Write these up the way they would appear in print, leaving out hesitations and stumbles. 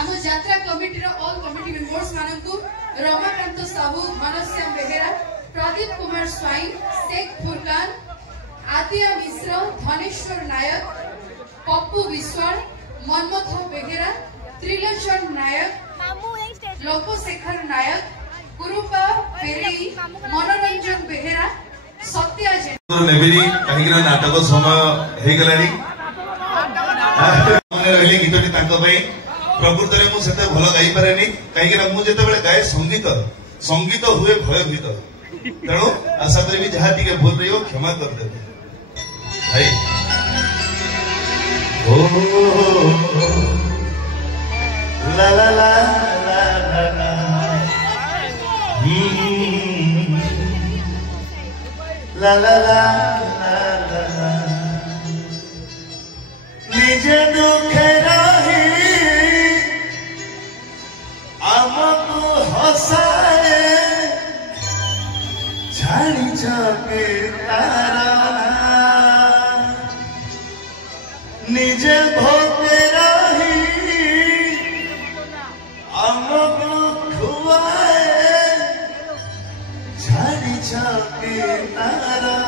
आम यात्रा committee all committee members Manku Ramakant Sahu, Manoshyam Behera, Pradeep Kumar Swain, Sheikh Furqan, Atiya Mishra, Dhaneswar Nayak, Pappu Biswal, Manmath Behera, Trilochan Nayak, Lokshekhar Nayak, Kurupa Peri, Manoranjan Behera, Satya Jain नेबेरी कहीं नाटक समय हो गलानी रही गीतटी प्रकृत में मुझे भल गाई पारे कहीं मुझे गाए संगीत संगीत हुए भयभीत तेणु आशा करी जहाँ टी भूल रही क्षमा करदे भाई। ला ला ला ला ला ला ला ला ला निजे दुखे रही आमको हसाए झाड़ी चके तारा निजे भोगे रही आमको खुआए झाड़ी चके तारा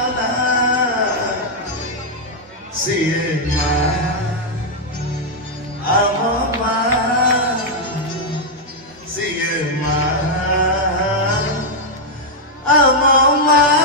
सिए माँ आमो माँ सिए माँ आमो माँ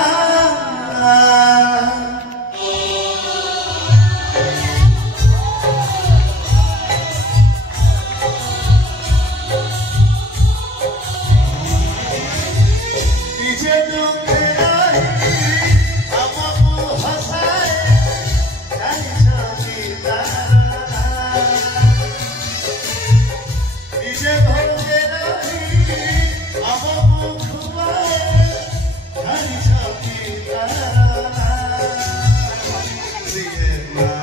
Yeah.